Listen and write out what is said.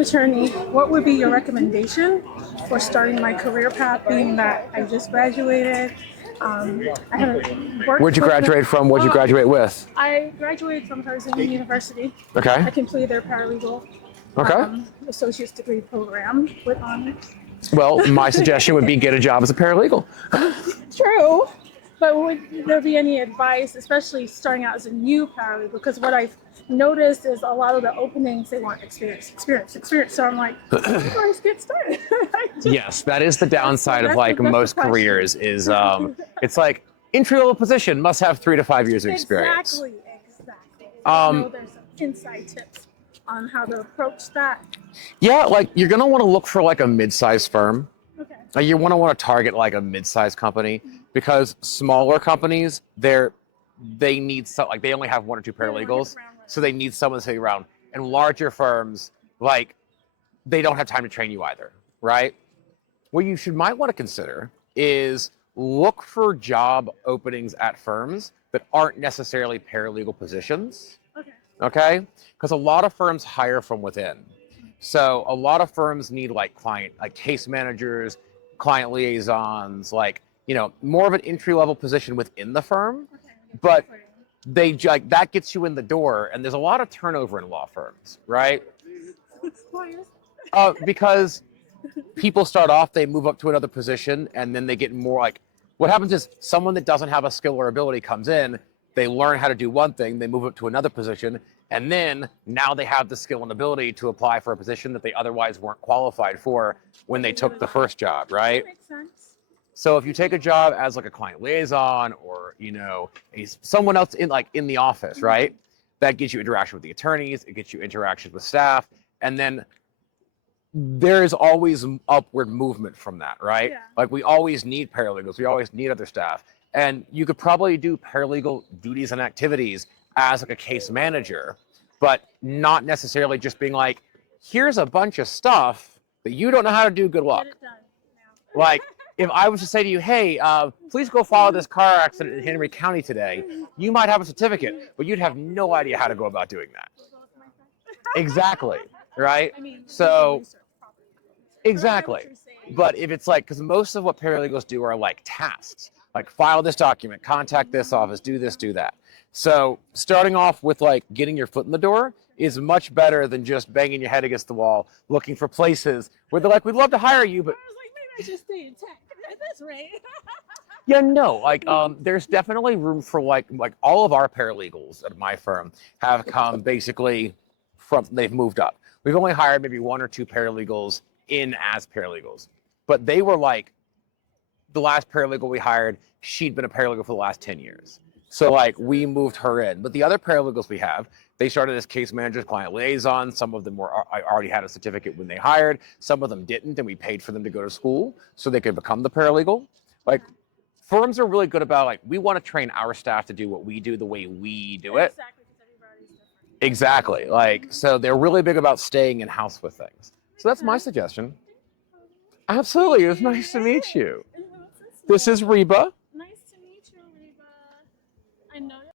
attorney, what would be your recommendation for starting my career path, being that I just graduated? I haven't worked. Where'd you graduate from? What'd you graduate with? I graduated from Herzing University. Okay. I completed their paralegal associate's degree program with honors. Well, my suggestion would be get a job as a paralegal. True. But would there be any advice, especially starting out as a new paralegal? Because what I've noticed is a lot of the openings, they want experience. So I'm like, first get started. Yes, that is the downside of like most careers is it's like entry-level position must have 3 to 5 years of experience. Exactly. I know there's some inside tips on how to approach that. Yeah, like you're gonna want to look for like a mid-sized firm. Okay. Like you want to target like a mid-sized company because smaller companies they need like they only have 1 or 2 paralegals, so they need someone to stay around. And larger firms like they don't have time to train you either, right? What you might want to consider is look for job openings at firms that aren't necessarily paralegal positions. Okay? Because a lot of firms hire from within. So a lot of firms need like case managers, client liaisons, like, you know, more of an entry-level position within the firm. But that gets you in the door, and there's a lot of turnover in law firms, right? Because people start off, they move up to another position, and then they get more like, what happens is someone that doesn't have a skill or ability comes in, they learn how to do one thing, they move up to another position, and then now they have the skill and ability to apply for a position that they otherwise weren't qualified for when they took the first job, right? Makes sense. So if you take a job as like a client liaison or, you know, someone else in the office, right? That gets you interaction with the attorneys, it gets you interaction with staff, and then there's always upward movement from that, right? Yeah. Like we always need paralegals, we always need other staff. And you could probably do paralegal duties and activities as like a case manager, but not necessarily just being like, here's a bunch of stuff that you don't know how to do, good luck. Get it done now. Like, if I was to say to you, hey, please go follow this car accident in Henry County today, you might have a certificate, but you'd have no idea how to go about doing that. Exactly, right? I mean, so, exactly. But if it's like, because most of what paralegals do are like tasks, like file this document, contact this office, do this, do that. So starting off with like getting your foot in the door is much better than just banging your head against the wall, looking for places where they're like, we'd love to hire you, but I was like, maybe I should stay in tech at this rate. yeah, no, like there's definitely room for like all of our paralegals at my firm have come basically they've moved up. We've only hired maybe 1 or 2 paralegals in as paralegals, but they were like, the last paralegal we hired, she'd been a paralegal for the last 10 years. So like we moved her in, but the other paralegals we have, they started as case managers, client liaisons. Some of them already had a certificate when they hired. Some of them didn't, and we paid for them to go to school so they could become the paralegal. Like firms are really good about like, we want to train our staff to do what we do the way we do it. Exactly. Like, so they're really big about staying in-house with things. So that's my suggestion. Absolutely. It was nice to meet you. This is Reba.